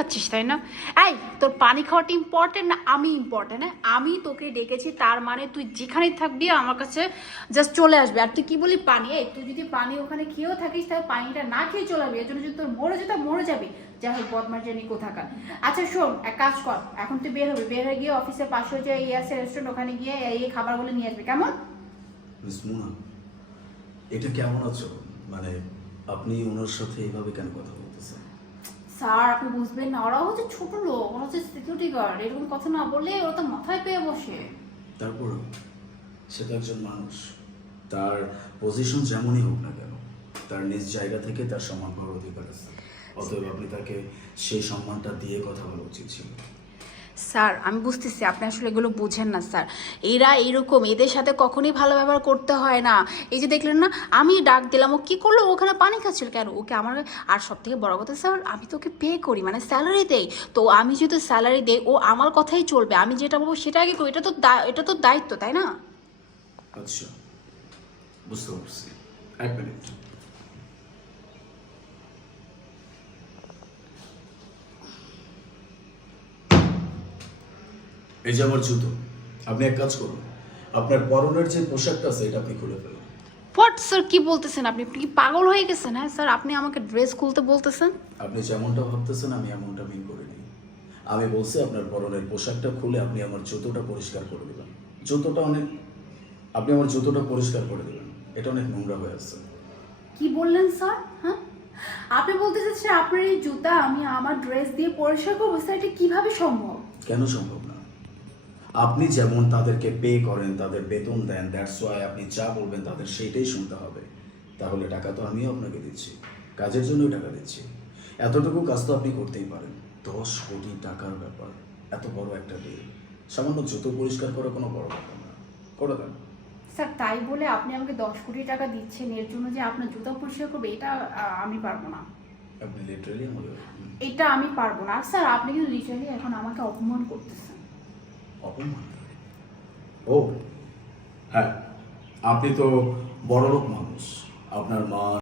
খাচ্ছিস তাই না? এই তোর পানি খাওয়াটা ইম্পর্টেন্ট না আমি ইম্পর্টেন্ট? হ্যাঁ, আমি তোকে ডেকেছি তার মানে তুই যেখানেই থাকবি আমার কাছে জাস্ট চলে আসবে। আর তুই কি বলি পানি? এই তুই যদি পানি ওখানে খেয়েও থাকিস তাহলে পানিটা না খেয়ে চলে যাবি, এর জন্য যদি তোর মরে যেতে মরে যাবি। যাই হোক বদমার জানি কোথাকার। আচ্ছা শোন, এক কাজ কর, এখন তুই বের হবি, বের হয়ে গিয়ে অফিসের পাশে যে আছে রেস্টুরেন্ট, ওখানে গিয়ে এই খাবারগুলো নিয়ে আসবি, কেমন? মিস মুনা, এটা কেমন আছো? মানে আপনি ওনার সাথে এইভাবে কেন কথা বলতেছেন? স্যার আপনি বুঝবেন না, ওরা হচ্ছে ছোট লোক, ওরা হচ্ছে সিকিউরিটি গার্ড, এরকম কথা না বললে ওরা তো মাথায় পেয়ে বসে। তারপরেও সে তো একজন মানুষ, তার পজিশন যেমনই হোক না কেন, তার নিজ জায়গা থেকে তার সম্মান পাওয়ার অধিকার আছে। অতএব আপনি তাকে সেই সম্মানটা দিয়ে কথা বলা উচিত ছিল। স্যার আমি বুঝতেছি আপনি আসলে এগুলো বুঝেন না স্যার। এরা এইরকম, এদের সাথে কখনোই ভালো ব্যবহার করতে হয় না। এই যে দেখলেন না, আমি ডাক দিলাম, ও কি করলো? ওখানে পানি খাচ্ছিল কেন? ওকে আমার, আর সব থেকে বড় কথা স্যার, আমি তো ওকে পে করি, মানে স্যালারি দেই। তো আমি যেহেতু স্যালারি দেই, ও আমার কথাই চলবে, আমি যেটা বলবো সেটা আগে করি। এটা তো দায়িত্ব, তাই না? আচ্ছা, বুঝতে পারছি। এক মিনিট। এই যে আমার জুতো, আপনি এক কাজ করুন, আপনার পরনের যে পোশাকটা আছে এটা আপনি খুলে ফেলুন। হোয়াট স্যার, কি বলতেছেন আপনি? আপনি কি পাগল হয়ে গেছেন? হ্যাঁ স্যার, আপনি আমাকে ড্রেস খুলতে বলতেছেন? আপনি যেমনটা ভাবতেছেন আমি এমনটা মিন করিনি। আমি বলছি আপনার পরনের পোশাকটা খুলে আপনি আমার জুতোটা পরিষ্কার করে দেবেন। জুতোটা অনেক, আপনি আমার জুতোটা পরিষ্কার করে দেবেন, এটা অনেক নোংরা হয়ে আছে। কি বললেন স্যার? হ্যাঁ, আপনি বলতে চাচ্ছেন আপনার এই জুতা আমি আমার ড্রেস দিয়ে পরিষ্কার করবো? স্যার এটা কিভাবে সম্ভব? কেন সম্ভব না? আপনি যেমন তাদেরকে পে করেন, তাদের বেতন দেন, দ্যাটস ওয়াই আপনি যা বলবেন তাদের সেইটাই শুনতে হবে। তাহলে টাকা তো আমিও আপনাকে দিচ্ছি, কাজের জন্যই টাকা দিচ্ছি। এতটুকু কাজ তো আপনি করতেই পারেন। 10 কোটি টাকার ব্যাপার, এত বড় একটা ডিল, সামান্য জুতো পরিষ্কার করা কোনো বড় ব্যাপার না, করে দেন। স্যার তাই বলে আপনি আমাকে 10 কোটি টাকা দিচ্ছেন এর জন্য যে আপনার জুতা পরিষ্কার করবে? এটা আমি পারবো না। আপনি লিটারালি আমাকে এটা আমি পারবো না। আর স্যার আপনি কিন্তু লিটারালি এখন আমাকে অপমান করতেছেন। অপমান? ও হ্যাঁ, আপনি তো বড়লোক মানুষ, আপনার মা